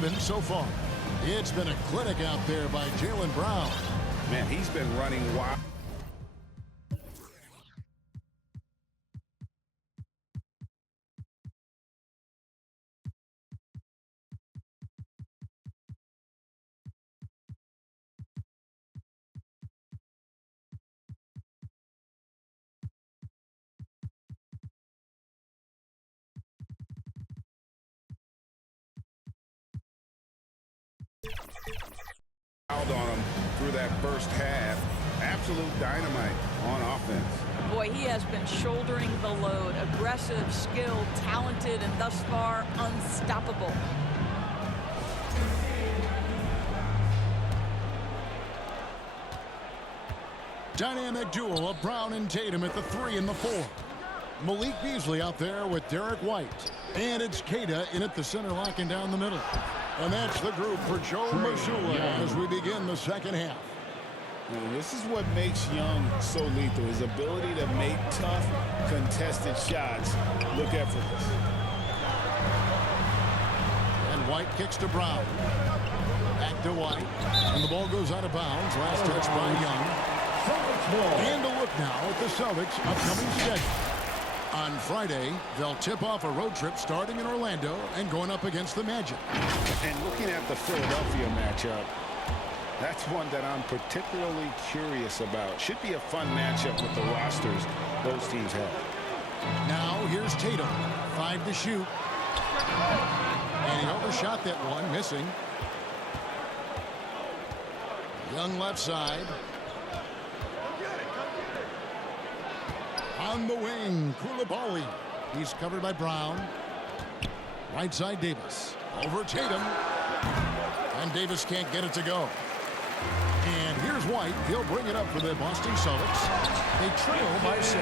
even so far. It's been a clinic out there by Jaylen Brown. Man, he's been running wild. On him through that first half. Absolute dynamite on offense. Boy, he has been shouldering the load. Aggressive, skilled, talented, and thus far unstoppable. Dynamic duo of Brown and Tatum at the 3 and the 4. Malik Beasley out there with Derek White. And it's Queta in at the center, locking down the middle. And that's the group for Joe Mazzulla as we begin the second half. And this is what makes Young so lethal, his ability to make tough, contested shots look effortless. And White kicks to Brown. Back to White. And the ball goes out of bounds. Last touch by Young. And a look now at the Celtics' upcoming schedule. On Friday, they'll tip off a road trip starting in Orlando and going up against the Magic. And looking at the Philadelphia matchup, that's one that I'm particularly curious about. Should be a fun matchup with the rosters those teams have. Now here's Tatum. 5 to shoot. And he overshot that one, missing. Young left side. On the wing, Koulibaly. He's covered by Brown. Right side, Davis. Over Tatum. And Davis can't get it to go. And here's White. He'll bring it up for the Boston Celtics. They trail by 6.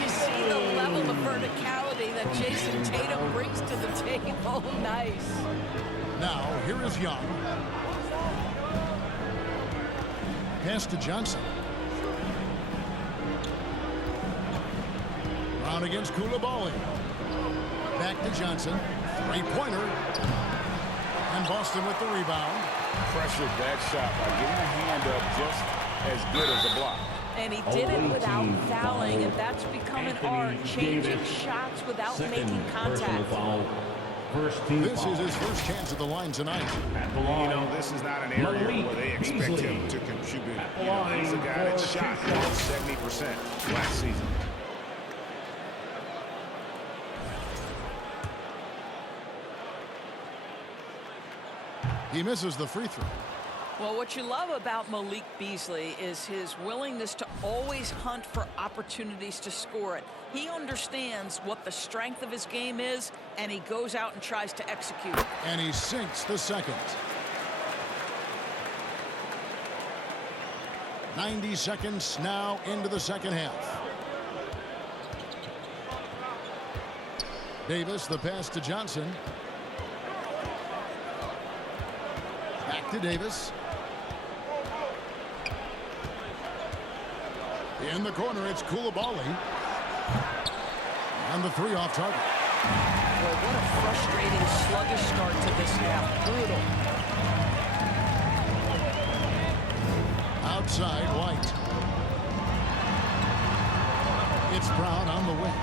You see the level of verticality that Jason Tatum brings to the table. Nice. Now, here is Young. Pass to Johnson. Brown against Koulibaly. Back to Johnson. Three-pointer. And Boston with the rebound. Pressured that shot by getting a hand up just as good as a block. And he did it without fouling, and that's become an art, changing shots without making contact. This is his first chance at the line tonight. You know, this is not an area where they expect him to contribute. You know, he's a guy that shot 70% last season. He misses the free throw. Well, what you love about Malik Beasley is his willingness to always hunt for opportunities to score it. He understands what the strength of his game is, and he goes out and tries to execute. And he sinks the second. 90 seconds now into the second half. Davis, the pass to Johnson. Back to Davis. In the corner, it's Koulibaly. And the 3 off target. Boy, what a frustrating, sluggish start to this half. Brutal. Outside, White. It's Brown on the wing.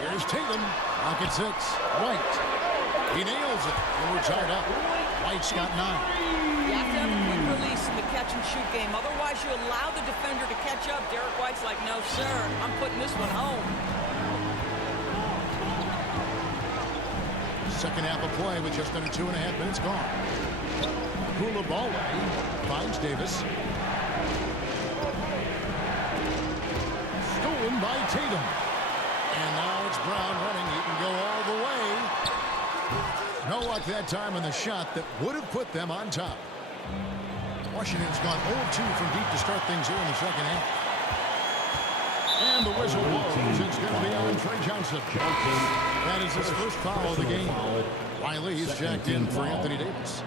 Here's Tatum. Pocket 6. White. He nails it, and we're tied up. White's got 9. You have to have a quick release in the catch-and-shoot game. Otherwise, you allow the defender to catch up. Derek White's like, no, sir, I'm putting this one home. Second half of play with just under 2.5 minutes gone. Koulibaly finds Davis. Stolen by Tatum. And now it's Brown running. He can go all the way. No luck that time on the shot that would have put them on top. Washington's gone 0-2 from deep to start things here in the second half. And the whistle blows. It's going to be on Trey Johnson. That is his first foul of the game. Riley's checked in for Anthony Davis.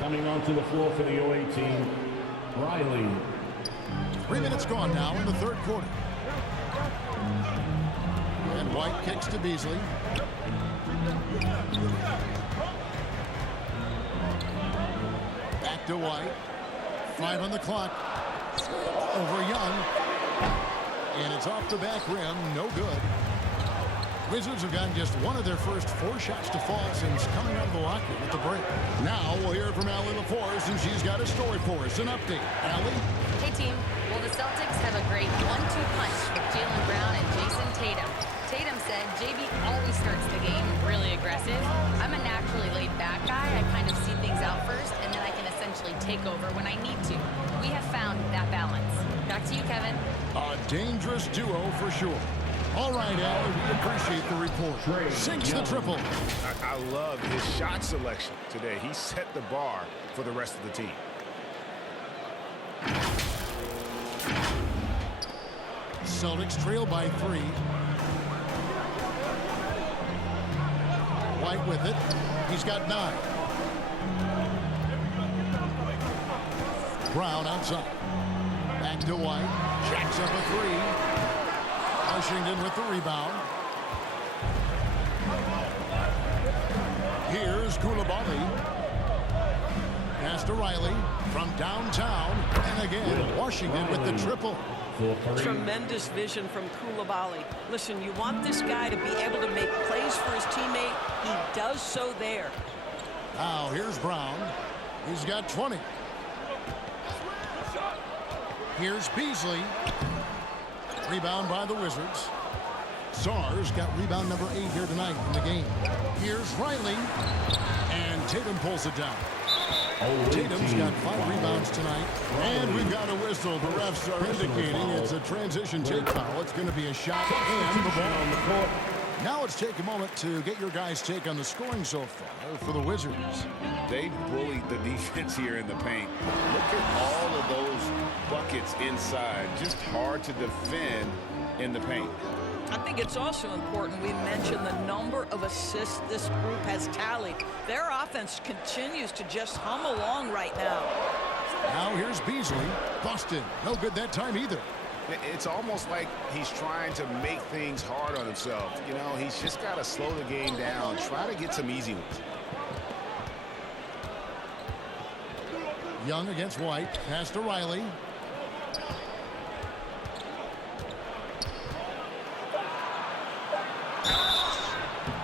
Coming onto the floor for the OA team, Riley. 3 minutes gone now in the third quarter. And White kicks to Beasley. Back to White. 5 on the clock. Over Young. And it's off the back rim. No good. Wizards have gotten just one of their first 4 shots to fall since coming out of the locker with the break. Now we'll hear from Allie LaForce, and she's got a story for us. An update. Allie? Hey, team. Well, the Celtics have a great 1-2 punch with Jaylen Brown and Jason Tatum. Tatum said JB always starts the game really aggressive. I'm a naturally laid-back guy. I kind of see things out first, and then I can essentially take over when I need to. We have found that balance. Back to you, Kevin. A dangerous duo for sure. All right, Allie, we appreciate the report. Sinks the triple. I love his shot selection today. He set the bar for the rest of the team. Celtics trail by 3. White with it. He's got 9. Brown outside. Back to White. Jacks up a 3. Washington with the rebound. Here's Koulibaly. Pass to Riley from downtown. And again, Washington with the triple. Tremendous vision from Koulibaly. Listen, you want this guy to be able to make plays for his teammate. He does so there. Now here's Brown. He's got 20. Here's Beasley. Rebound by the Wizards. Sars got rebound number 8 here tonight in the game. Here's Riley. And Tatum pulls it down. Tatum's got 5 rebounds tonight. And we've got a whistle. The refs are indicating it's a transition take foul. It's going to be a shot and the ball on the court. Now let's take a moment to get your guys' take on the scoring so far for the Wizards. They bullied the defense here in the paint. Look at all of those buckets inside. Just hard to defend in the paint. I think it's also important we mention the number of assists this group has tallied. Their offense continues to just hum along right now. Now here's Beasley. Busted. No good that time either. It's almost like he's trying to make things hard on himself. You know, he's just got to slow the game down. Try to get some easy ones. Young against White. Pass to Riley.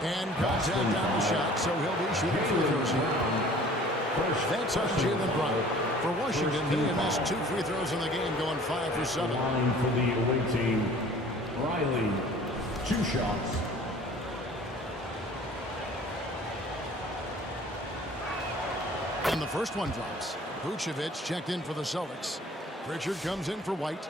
And contact on the shot, so he'll be shooting free throws here. That's on Jaylen Brown. For Washington, he missed 2 free throws in the game, going 5 for 7. Line for the away team. Riley, 2 shots. And the first one drops. Vucevic checked in for the Celtics. Pritchard comes in for White.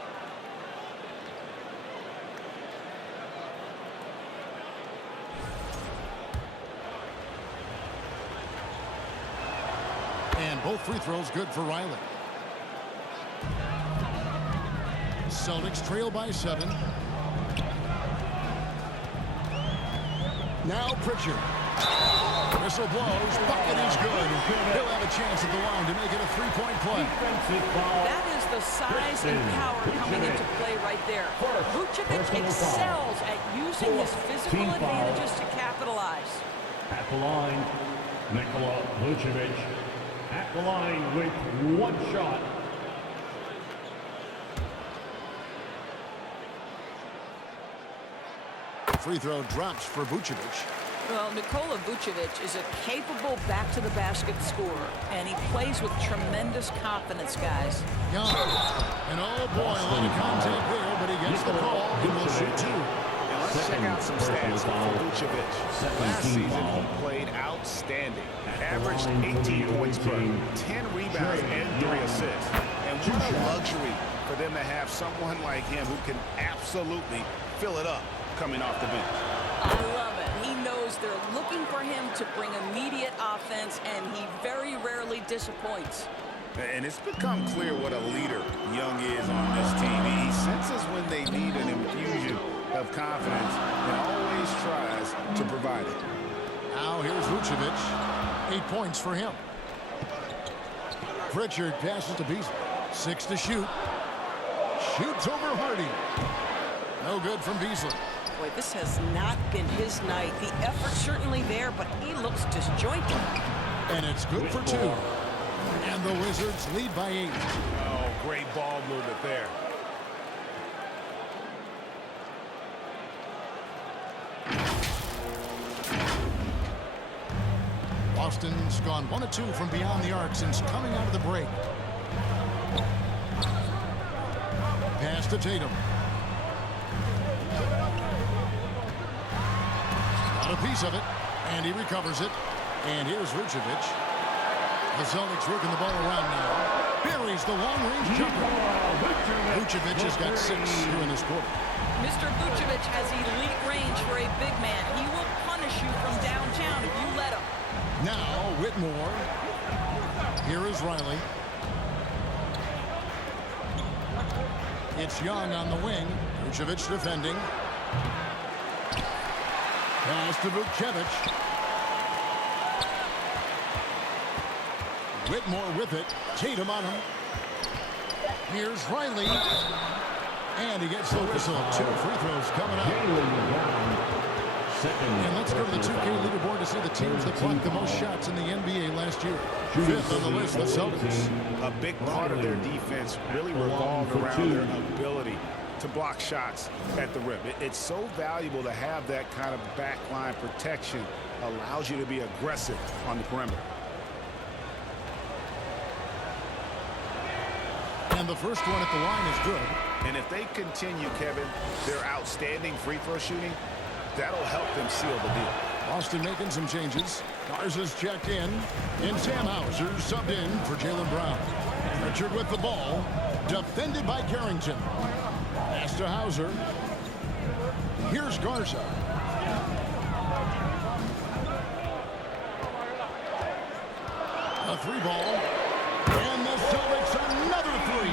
And both free throws good for Riley. Celtics trail by 7. Now Pritchard. Whistle blows. Bucket is good. He'll have a chance at the line to make it a 3-point play. That is the size and power coming into play right there. Vucevic excels at using his physical advantages to capitalize. At the line, Nikola Vucevic. At the line with 1 shot. Free throw drops for Vucevic. Well, Nikola Vucevic is a capable back-to-the-basket scorer, and he plays with tremendous confidence, guys. Young. And oh boy, a lot of contact there, but he gets the call. He will shoot 2. Now let's check out some stats for Vucevic. Last season, he played outstanding. Averaged 18 points per, 10 rebounds, and 3 assists. And what a luxury for them to have someone like him who can absolutely fill it up coming off the bench. I love it. He knows they're looking for him to bring immediate offense, and he very rarely disappoints. And it's become clear what a leader Young is on this team. He senses when they need an infusion of confidence and always tries to provide it. Now here's Vucevic. 8 points for him. Pritchard passes to Beasley. 6 to shoot. Shoots over Hardy. No good from Beasley. Boy, this has not been his night. The effort's certainly there, but he looks disjointed. And it's good for 2. And the Wizards lead by 8. Oh, great ball movement there. Boston's gone 1 of 2 from beyond the arc since coming out of the break. Pass to Tatum. Got a piece of it, and he recovers it. And here's Vucevic. The Celtics working the ball around now. Buries the long-range jumper. Vucevic has got 6 here in this quarter. Mr. Vucevic has elite range for a big man. He will punish you from downtown if you let him. Now, Whitmore. Here is Riley. It's Young on the wing. Vucevic defending. Pass to Vucevic. Whitmore with it. Tatum on him. Here's Riley. And he gets the whistle. 2 free throws coming up. And let's go to the 2K leaderboard to see the teams that blocked the most shots in the NBA last year. 5th on the list, the Celtics. A big part of their defense really revolved around their ability to block shots at the rim. It's so valuable to have that kind of backline protection. Allows you to be aggressive on the perimeter. And the first one at the line is good. And if they continue, Kevin, their outstanding free throw shooting, that'll help them seal the deal. Boston making some changes. Garza's checked in. And Sam Hauser subbed in for Jaylen Brown. Richard with the ball. Defended by Carrington. Pass to Hauser. Here's Garza. A 3-ball. And the Celtics another 3.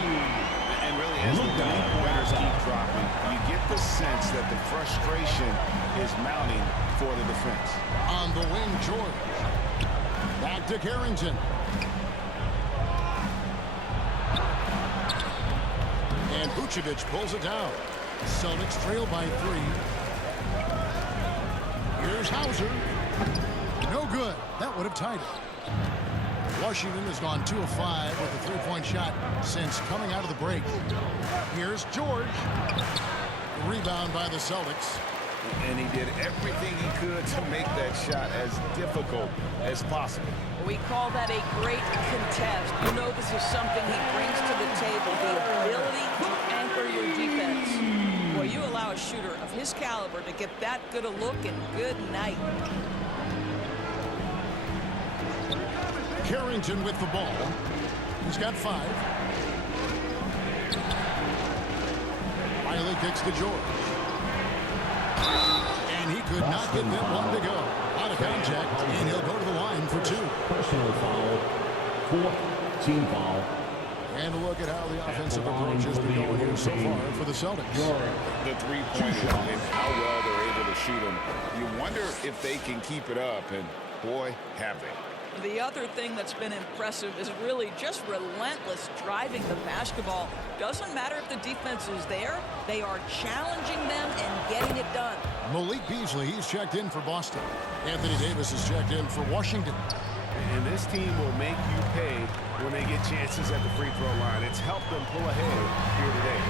And really, as the three-pointers keep dropping, you get the sense that the frustration is mounting for the defense. On the wing, George. Back to Carrington. And Vucevic pulls it down. Celtics trail by 3. Here's Hauser. No good. That would have tied it. Washington has gone 2 of 5 with a 3-point shot since coming out of the break. Here's George. Rebound by the Celtics. And he did everything he could to make that shot as difficult as possible. We call that a great contest. You know this is something he brings to the table, the ability to anchor your defense. Well, you allow a shooter of his caliber to get that good a look, and good night. Carrington with the ball. He's got 5. Riley kicks to George. And he could not get that one to go. Out of contact, and he'll go to the line for 2. Personal foul. 4th team foul. And a look at how the offensive approach has been going here so far for the Celtics. The three-pointers and how well they're able to shoot them. You wonder if they can keep it up, and boy, have they. The other thing that's been impressive is really just relentless driving the basketball. Doesn't matter if the defense is there, they are challenging them and getting it done. Malik Beasley, he's checked in for Boston. Anthony Davis is checked in for Washington. And this team will make you pay when they get chances at the free throw line. It's helped them pull ahead here today.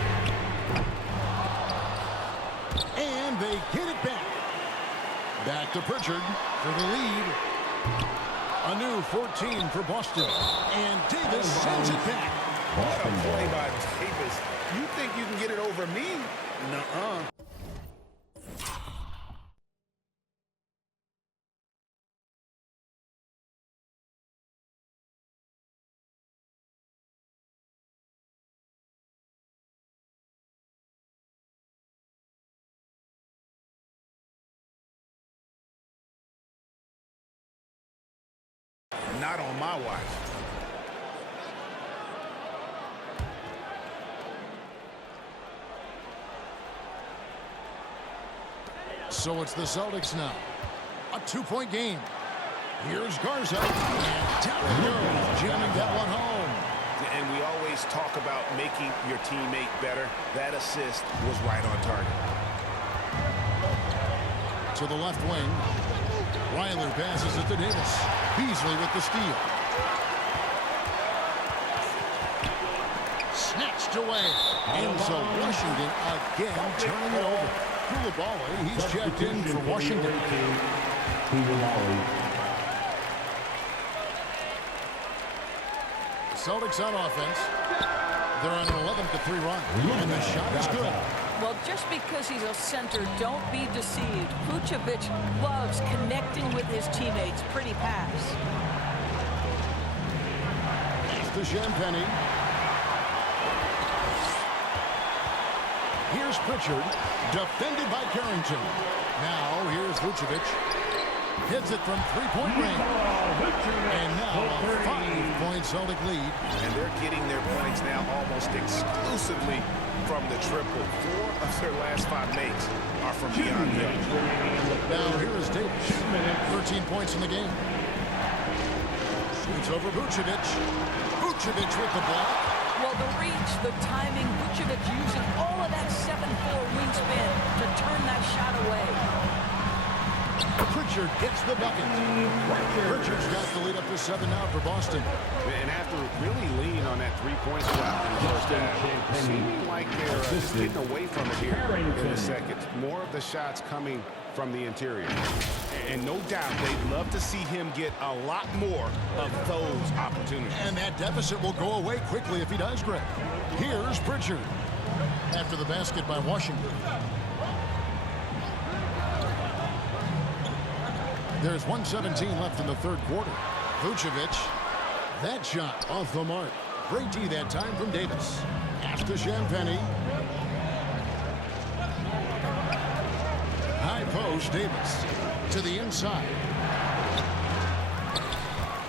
And they get it back. Back to Pritchard for the lead. A new 14 for Boston. And Davis sends it back. What a play by Davis. You think you can get it over me? Nuh-uh. Not on my watch. So it's the Celtics now. A 2-point game. Here's Garza. And down it goes, jamming that one home. And we always talk about making your teammate better. That assist was right on target. To the left wing. Riley passes it to Davis. Beasley with the steal. pushed away. And so Washington again turning it over. Koulibaly, he's checked in for Washington. Celtics on offense. They're on an 11-3 run. And the shot is good. Well, just because he's a center, don't be deceived. Vucevic loves connecting with his teammates. Pretty pass. Pass to Champagny. Here's Pritchard, defended by Carrington. Now, here's Vucevic. Hits it from three-point range. And now a 5-point Celtic lead. And they're getting their points now almost exclusively from the triple. 4 of their last 5 makes are from beyond the arc. Now here is Davis. 13 points in the game. Shoots over Vucevic. Vucevic with the block. Well, the reach, the timing, Vucevic using all of that 7'4" wingspan to turn that shot away. Pritchard gets the bucket. Pritchard's got the lead up to 7 now for Boston. And after really leaning on that three-point shot in the first half, seeming like they're getting away from it here in the second. More of the shots coming from the interior. And no doubt they'd love to see him get a lot more of those opportunities. And that deficit will go away quickly if he does, Greg. Here's Pritchard after the basket by Washington. There's 1:17 left in the third quarter. Vucevic, that shot off the mark. Great D that time from Davis. Pass to Champagny. High post, Davis to the inside.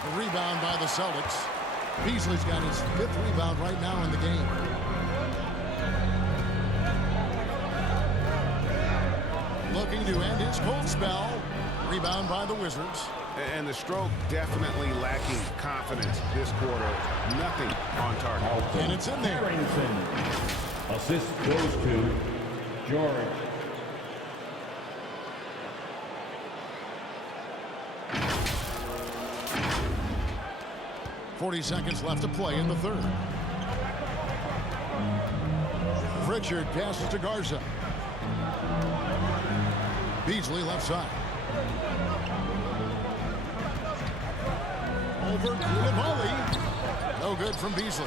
A rebound by the Celtics. Beasley's got his 5th rebound right now in the game. Looking to end his cold spell. Rebound by the Wizards. And the stroke definitely lacking confidence this quarter. Nothing on target. And it's in there. Carrington. Assist goes to George. 40 seconds left to play in the third. Pritchard passes to Garza. Beasley left side. Over Koulibaly. No good from Beasley.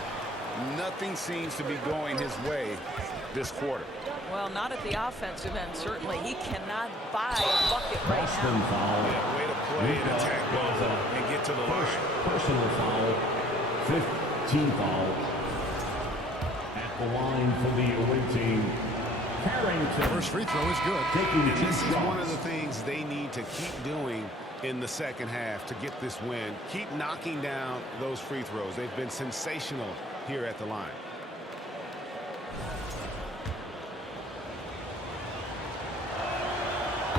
Nothing seems to be going his way this quarter. Well, not at the offensive end, certainly. He cannot buy a bucket right now. Foul. Yeah, way to play and attack both and get to the line. Personal foul. 15 foul. At the line for the away team. Carrington. First free throw is good. Taking And this is 2 shots. one of the things they need to keep doing in the second half to get this win. Keep knocking down those free throws. They've been sensational here at the line.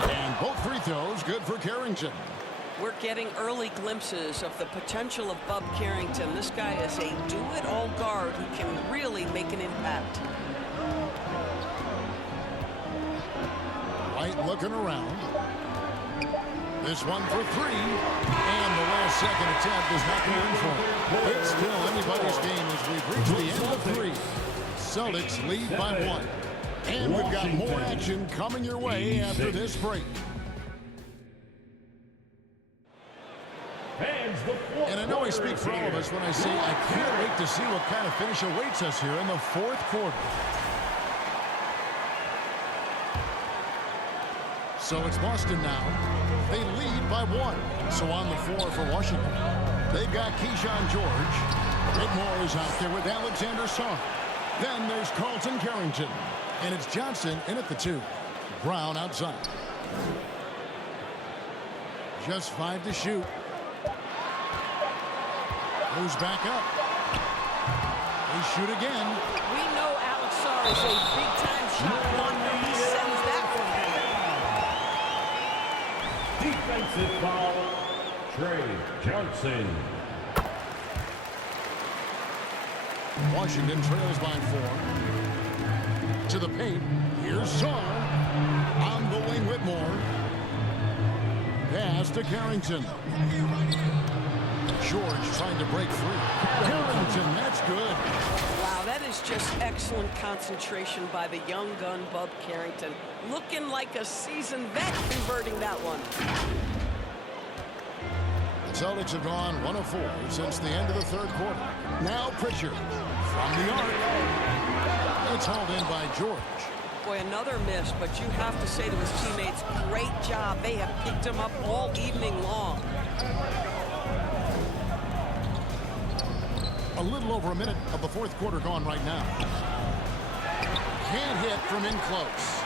And both free throws good for Carrington. We're getting early glimpses of the potential of Bub Carrington. This guy is a do-it-all guard who can really make an impact. White looking around. This one for 3. And the last second attempt is not going in for him. It's still anybody's game as we've reached the end of 3. Celtics lead by 1. And we've got more action coming your way after this break. And I know I speak for all of us when I say I can't wait to see what kind of finish awaits us here in the fourth quarter. So it's Boston now. They lead by 1. So on the floor for Washington. They've got Keyshawn George. Whitmore is out there with Alexander Song. Then there's Carlton Carrington. And it's Johnson in at the 2. Brown outside. Just 5 to shoot. Goes back up. They shoot again. We know Alex Sarr is a big-time shot blocker. He sends that one. Defensive foul. Trey Johnson. Washington trails by 4. To the paint. Here's Sarr. On the wing, Whitmore. Pass to Carrington. George trying to break free. Carrington, that's good. Wow, that is just excellent concentration by the young gun, Bub Carrington. Looking like a seasoned vet converting that one. The Celtics have gone 1 of 4 since the end of the third quarter. Now Pritchard from the arc. It's hauled in by George. Boy, another miss, but you have to say to his teammates, great job. They have picked him up all evening long. A little over a minute of the fourth quarter gone right now. Can't hit from in close.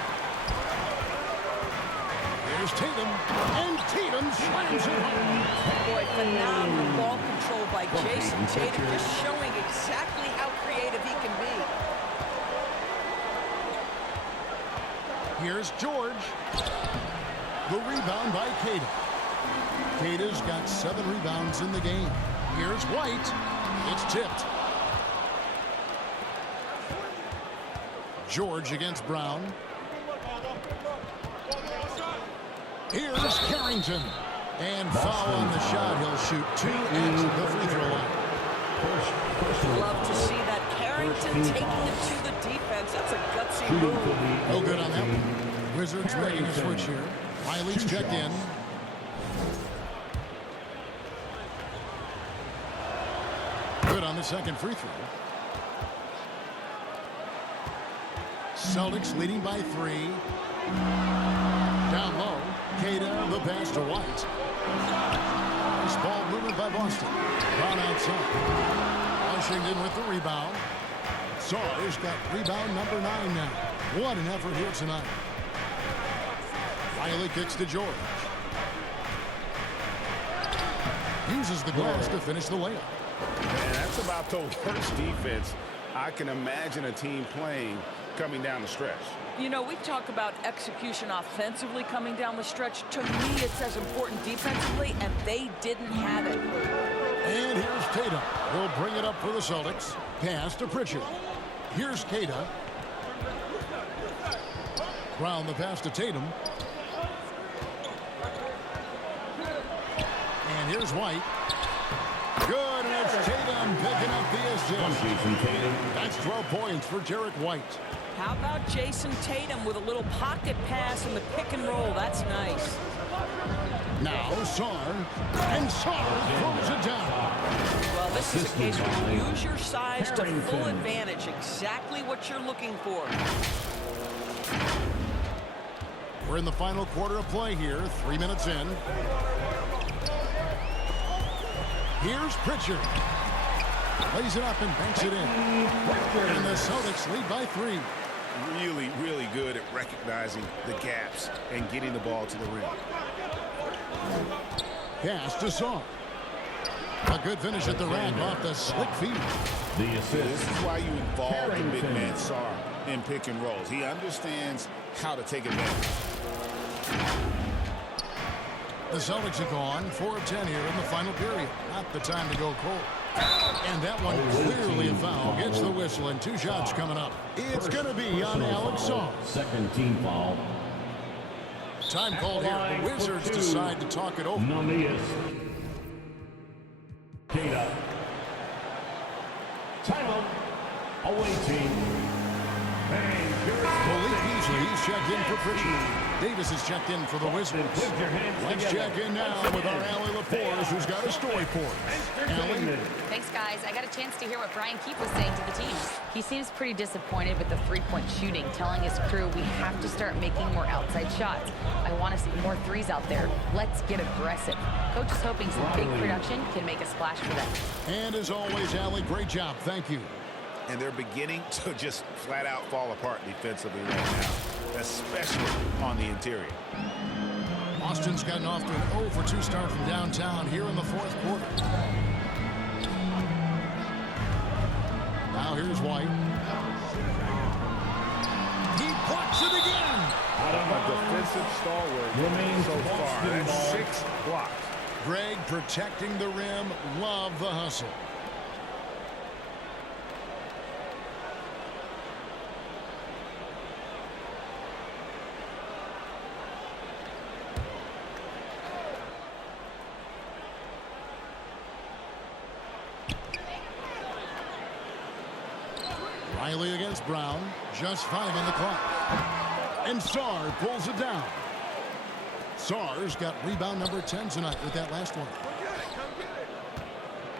Here's Tatum, and Tatum slams it home. Boy, phenomenal ball control by Jason Tatum, just showing exactly how creative he can be. Here's George. The rebound by Kata. Kata's got 7 rebounds in the game. Here's White. It's tipped. George against Brown. Here's Carrington. And foul on the shot. He'll shoot 2 at the free throw line. Love to see that. Carrington taking it to the defense. That's a gutsy move. No good on that one. Wizards making a switch here. Riley's checked in. Good on the second free throw. Celtics leading by 3. Down low. Kata, the pass to White. This ball movement by Boston. Brown outside. Washington with the rebound. Sawyer's got rebound number 9 now. What an effort here tonight. Riley kicks to George. Uses the glass to finish the layup. Man, that's about the worst defense I can imagine a team playing coming down the stretch. You know, we talk about execution offensively coming down the stretch. To me, it's as important defensively, and they didn't have it. And here's Tatum. He'll bring it up for the Celtics. Pass to Pritchard. Here's Kata. Brown the pass to Tatum. And here's White. Good, and it's Tatum picking up the assist. That's 12 points for Derek White. How about Jason Tatum with a little pocket pass in the pick and roll? That's nice. Now Sarr, and Sarr throws it down. Well, this is a case where you use your size to full advantage. Exactly what you're looking for. We're in the final quarter of play here, 3 minutes in. Here's Pritchard. Lays it up and banks it in. And the Celtics lead by 3. Really, really good at recognizing the gaps and getting the ball to the rim. Pass to Sarr. A good finish at the rack off the slick feed. The assist. This is why you involve the big man Sarr in pick and rolls. He understands how to take advantage. The Celtics are gone 4 of 10 here in the final period. Not the time to go cold. And that one clearly a foul. Gets the whistle and 2 shots coming up. It's going to be on Alex Sarr. Second team foul. Time called here. The Wizards decide to talk it over. Namias. Kata. Timeout. Away team. Malik Beasley, he's checked in for Pritchard. Davis is checked in for the Wizards. Let's check in now with our Allie LaForce, who's got a story for us. Allie? Thanks, guys. I got a chance to hear what Brian Keefe was saying to the team. He seems pretty disappointed with the three-point shooting, telling his crew we have to start making more outside shots. I want to see more threes out there. Let's get aggressive. Coach is hoping some big production can make a splash for them. And as always, Allie, great job. Thank you. And they're beginning to just flat out fall apart defensively right now, especially on the interior. Austin's gotten off to an 0 for 2 start from downtown here in the fourth quarter. Now here's White. He blocks it again. A defensive stalwart Remains so far. Boston That's ball. 6 blocks. Greg protecting the rim. Love the hustle. Riley against Brown. Just 5 on the clock. And Sarr pulls it down. Sarr's got rebound number 10 tonight with that last one.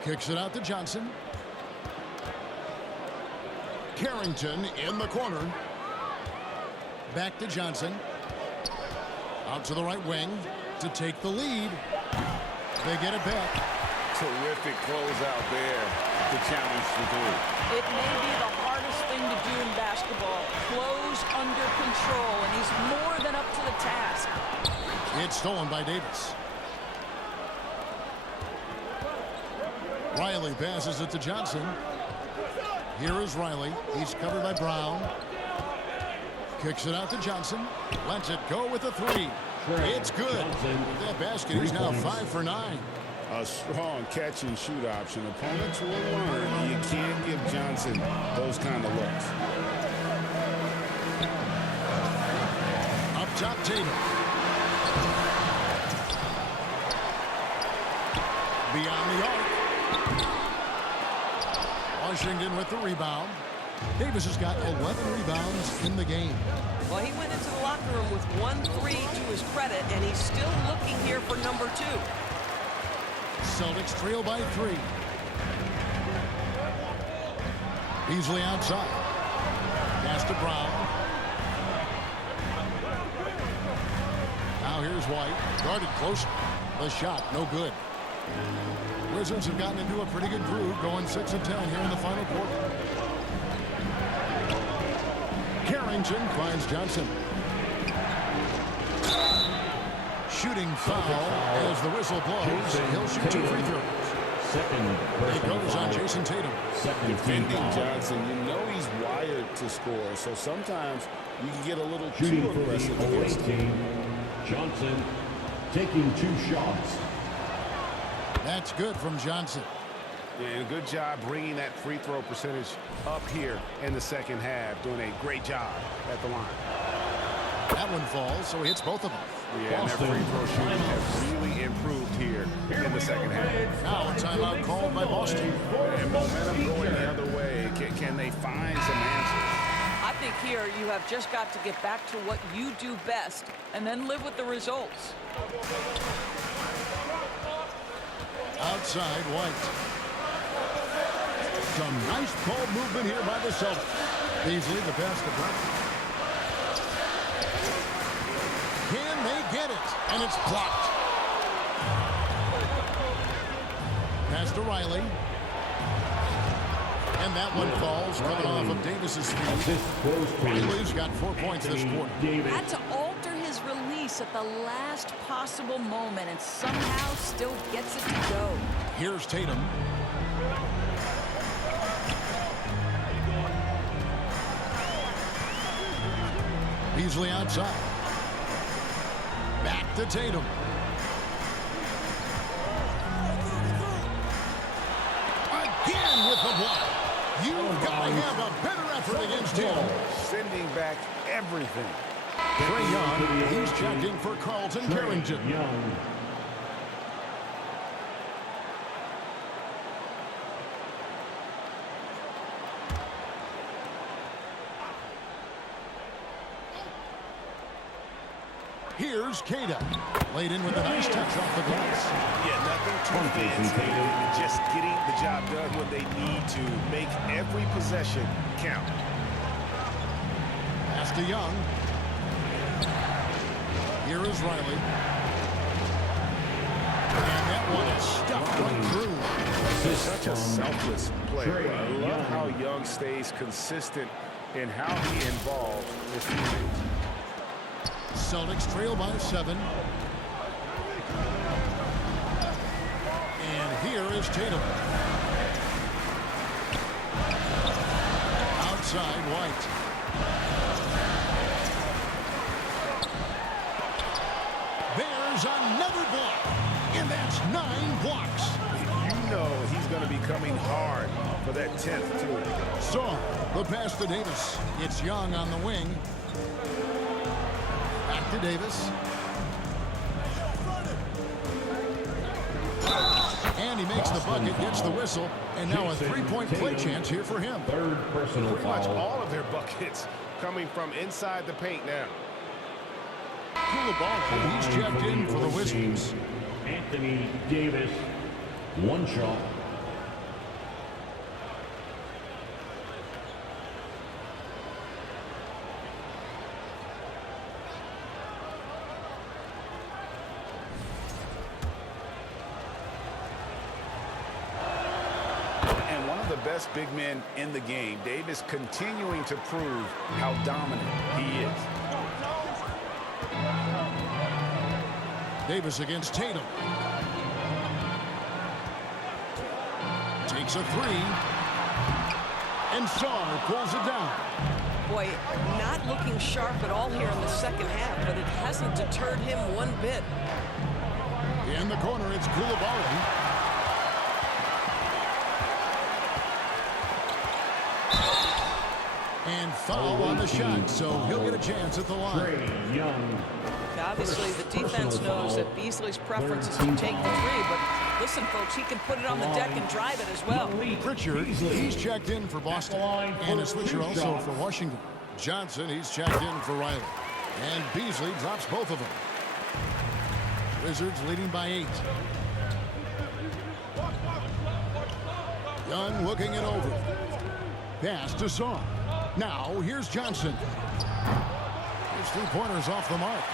Kicks it out to Johnson. Carrington in the corner. Back to Johnson. Out to the right wing to take the lead. They get it back. Terrific closeout there to challenge the three. It may be the hardest thing to do in basketball. Close under control, and he's more than up to the task. It's stolen by Davis. Riley passes it to Johnson. Here is Riley. He's covered by Brown. Kicks it out to Johnson. Lets it go with a 3. It's good. That basket, he's now 5 for 9. A strong catch and shoot option. Opponents will learn you can't give Johnson those kind of looks. Up top, Tatum. Beyond the arc. Washington with the rebound. Davis has got 11 rebounds in the game. Well, he went into the locker room with 1 3 to his credit, and he's still looking here for number 2. Celtics trail by 3. Beasley outside. Pass to Brown. Now here's White. Guarded close. The shot, no good. Wizards have gotten into a pretty good groove, going 6 of 10 here in the final quarter. Carrington finds Johnson. Shooting foul as the whistle blows. He'll shoot 2 free throws. It goes on Jason Tatum. Defending Johnson, you know he's wired to score, so sometimes you can get a little too aggressive against him. Johnson taking 2 shots. That's good from Johnson. And good job bringing that free throw percentage up here in the second half. Doing a great job at the line. That one falls, so he hits both of them. Yeah, and that free throw shooting has really improved here in the second half. Now a timeout called by Boston. And momentum going the other way. Can they find some answers? I think here you have just got to get back to what you do best and then live with the results. Outside, White. Some nice ball movement here by the Celtics. Beasley, the pass to Brown. Can they get it? And it's blocked. Pass to Riley. And that one falls, coming off of Davis's feet. Riley's got 4 points this quarter. Had to alter his release at the last possible moment and somehow still gets it to go. Here's Tatum. Beasley outside. Back to Tatum. Again with the block. You've got to have a better effort against him. Sending back everything. Trae Young, he's checking for Carlton Carrington. Here's Cada. Laid in with a nice touch off the glass. Yeah, nothing too fancy. Just getting the job done when they need to. Make every possession count. Pass to Young. Here is Riley. And that one is stuffed right through. Such a selfless player. I love how Young stays consistent in how he involves his teammates. Celtics trail by 7. And here is Tatum. Outside, White. There's another block. And that's 9 blocks. You know he's going to be coming hard for that 10th, too. So, the pass to Davis. It's Young on the wing. Back to Davis. And And he makes the bucket, gets the whistle, and now a three-point play chance here for him. Third personal Pretty much foul. all of their buckets coming from inside the paint now. Koulibaly, he's checked in for the Wizards. Anthony Davis, one shot. And one of the best big men in the game, Davis continuing to prove how dominant he is. Davis against Tatum. Takes a three. And Starr pulls it down. Boy, not looking sharp at all here in the second half, but it hasn't deterred him one bit. In the corner, it's Koulibaly. And foul on the shot, so he'll get a chance at the line. Trey Young. Obviously, the defense knows that Beasley's preference is to take the three, but listen, folks, he can put it on the deck and drive it as well. Pritchard, he's checked in for Boston. And a switcher also for Washington. Johnson, he's checked in for Riley. And Beasley drops both of them. Wizards leading by 8. Young looking it over. Pass to Song. Now, here's Johnson. His three-pointers off the mark.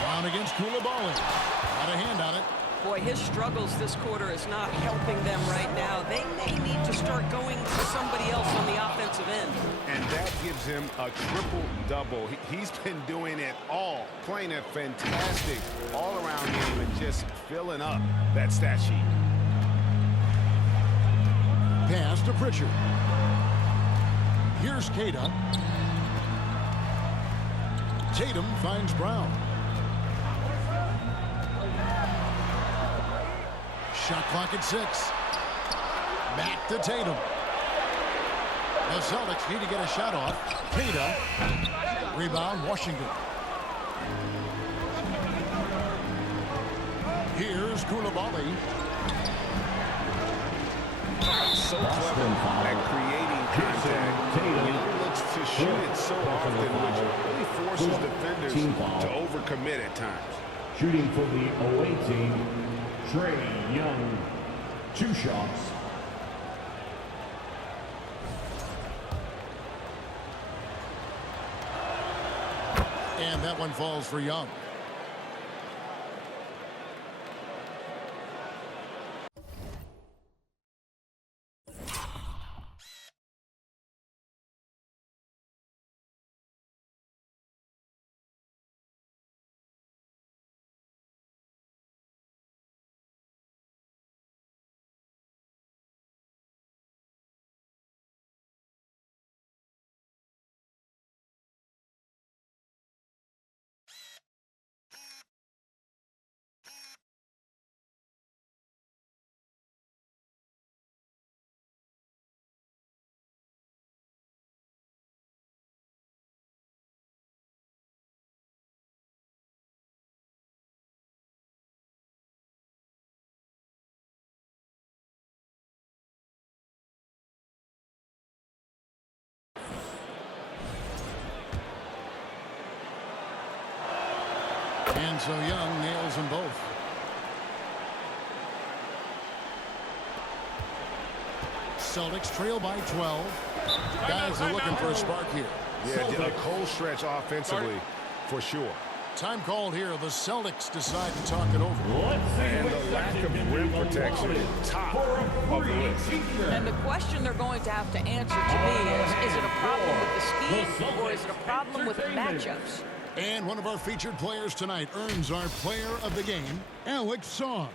Down against Koulibaly. Got a hand on it. Boy, his struggles this quarter is not helping them right now. They may need to start going to somebody else on the offensive end. And that gives him a triple-double. He's been doing it all, playing a fantastic all-around game and just filling up that stat sheet. Pass to Pritchard. Here's Keita. Tatum finds Brown. Shot clock at 6. Back to Tatum. The Celtics need to get a shot off. Keita. Rebound, Washington. Here's Koulibaly. So clever at creating contact. He looks to shoot it so often, which really forces defenders to overcommit at times. Shooting for the away team, Trey Young, 2 shots. And that one falls for Young. And so Young nails them both. Celtics trail by 12. Guys are looking for a spark here. Yeah, a cold stretch offensively, for sure. Time called here. The Celtics decide to talk it over. And the lack of rim protection, top of the list. And the question they're going to have to answer to me is it a problem with the scheme or is it a problem with the matchups? And one of our featured players tonight earns our player of the game, Alex Song.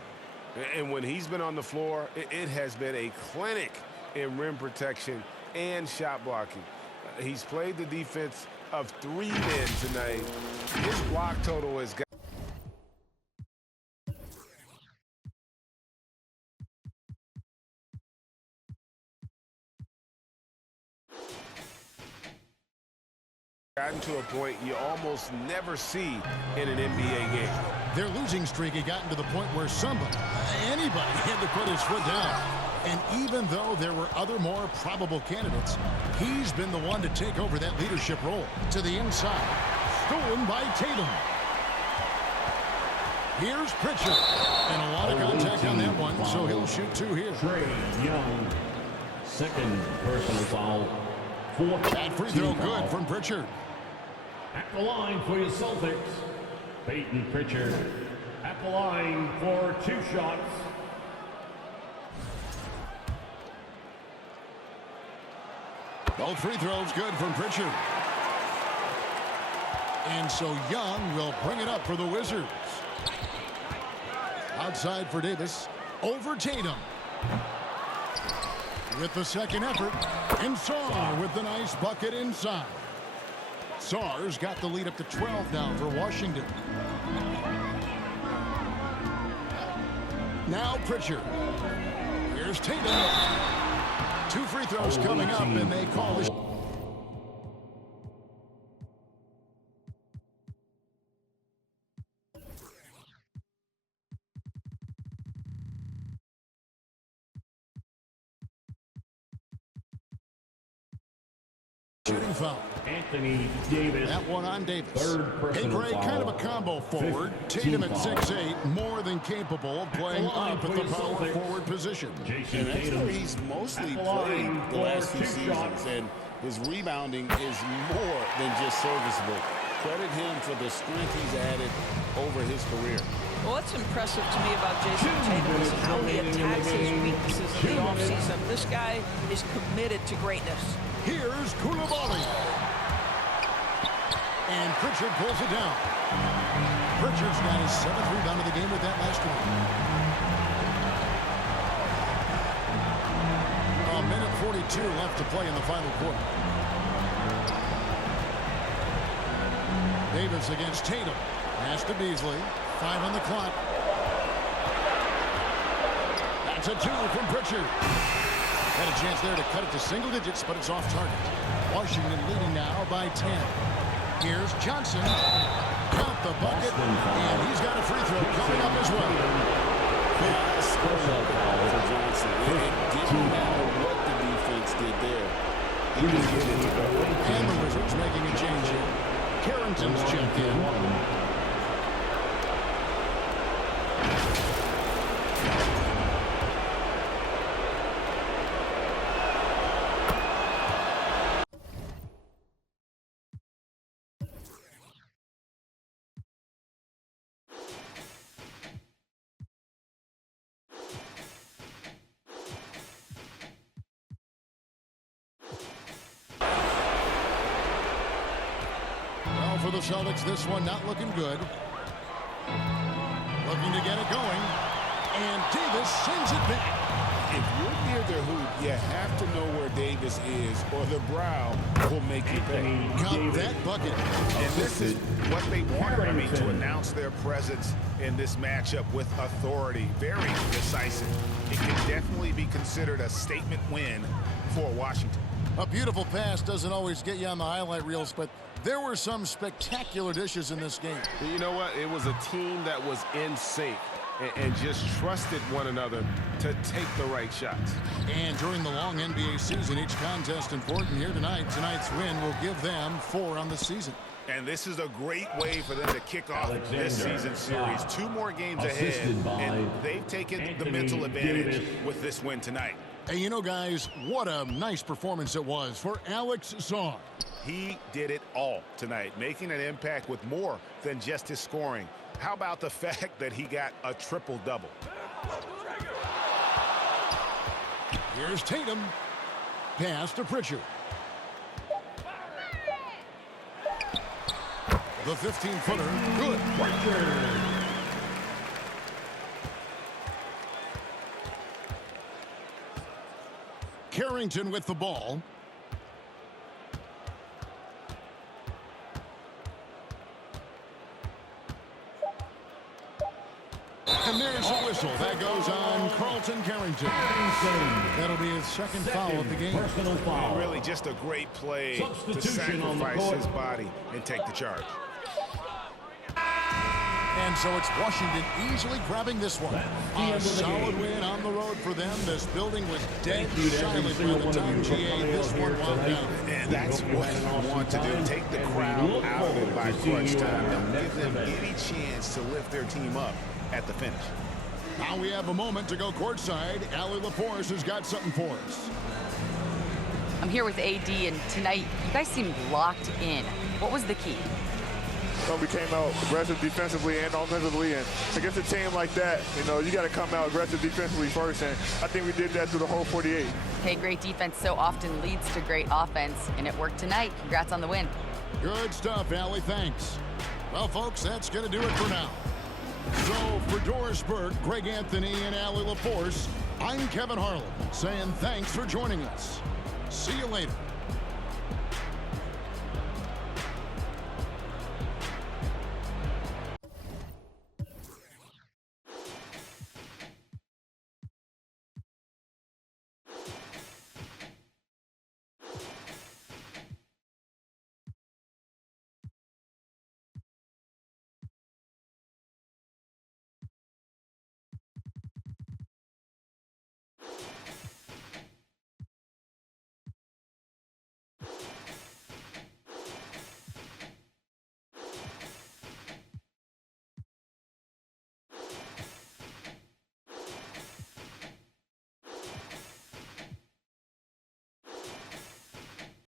And when he's been on the floor, it has been a clinic in rim protection and shot blocking. He's played the defense of 3 men tonight. His block total has got Gotten to a point you almost never see in an NBA game. Their losing streak had gotten to the point where anybody had to put his foot down. And even though there were other more probable candidates, he's been the one to take over that leadership role. To the inside, stolen by Tatum. Here's Pritchard. And a lot of contact on that one, so he'll shoot 2 here. Trae Young, second personal foul. That free throw good from Pritchard. At the line for your Celtics, Peyton Pritchard. At the line for 2 shots. Both free throws good from Pritchard. And so Young will bring it up for the Wizards. Outside for Davis. Over Tatum. With the second effort. And Sarr with the nice bucket inside. Sarr's got the lead up to 12 now for Washington. Now Pritchard. Here's Tatum. 2 free throws coming up, and they call it. Shooting foul. Anthony Davis. That one on Davis. Third Hey, personal Greg, foul. kind of a combo forward. Tatum at 6'8", more than capable of playing line up at for the the power Celtics. forward position. Jason And that's Tatum. where he's mostly At the played line the for last few 2 seasons. shots. And his rebounding is more than just serviceable. Credit him for the strength he's added over his career. Well, what's impressive to me about Jason Tatum is how he attacks his weaknesses in the offseason. This guy is committed to greatness. Here's Koulibaly. And Pritchard pulls it down. Pritchard's got his 7th rebound of the game with that last one. A minute 42 left to play in the final quarter. Davis against Tatum. Pass to Beasley. 5 on the clock. That's a 2 from Pritchard. Had a chance there to cut it to single digits, but it's off target. Washington leading now by 10. Here's Johnson. Count the bucket. And he's got a free throw coming up as well. Johnson. It didn't matter what the defense did there. He was getting it. And the Wizards making a change here. Carrington's checked in. For the Celtics, this one not looking good. Looking to get it going. And Davis sends it back. If you're near the hoop, you have to know where Davis is, or the brow will make you pay. Got that bucket. And this is what they wanted. I mean, to announce their presence in this matchup with authority. Very decisive. It can definitely be considered a statement win for Washington. A beautiful pass doesn't always get you on the highlight reels, but there were some spectacular dishes in this game. You know what? It was a team that was in sync and just trusted one another to take the right shots. And during the long NBA season, each contest important here tonight. Tonight's win will give them 4 on the season. And this is a great way for them to kick off this season series. 2 more games ahead, and they've taken the mental advantage with this win tonight. And you know, guys, what a nice performance it was for Alex Sarr. He did it all tonight, making an impact with more than just his scoring. How about the fact that he got a triple-double? Here's Tatum. Pass to Pritchard. The 15-footer, good. Carrington with the ball. And there's a whistle. That goes on Carlton Carrington. That'll be his second foul of the game. Personal foul. Really just a great play to Substitution on the sacrifice court. his body and take the charge. And so it's Washington easily grabbing this one. A solid win on the road for them. This building was dead silent by the time GA this one wound down. And that's what you want to do. Take the crowd out of it by crunch time. Don't give them any chance to lift their team up at the finish. Now we have a moment to go courtside. Allie LaForce has got something for us. I'm here with AD, and tonight you guys seemed locked in. What was the key? We came out aggressive defensively and offensively, and against a team like that, you got to come out aggressive defensively first, and I think we did that through the whole 48. Hey, great defense so often leads to great offense, and it worked tonight. Congrats on the win. Good stuff, Allie. Thanks. Well, folks, that's going to do it for now. So, for Doris Burke, Greg Anthony, and Allie LaForce, I'm Kevin Harlan saying thanks for joining us. See you later.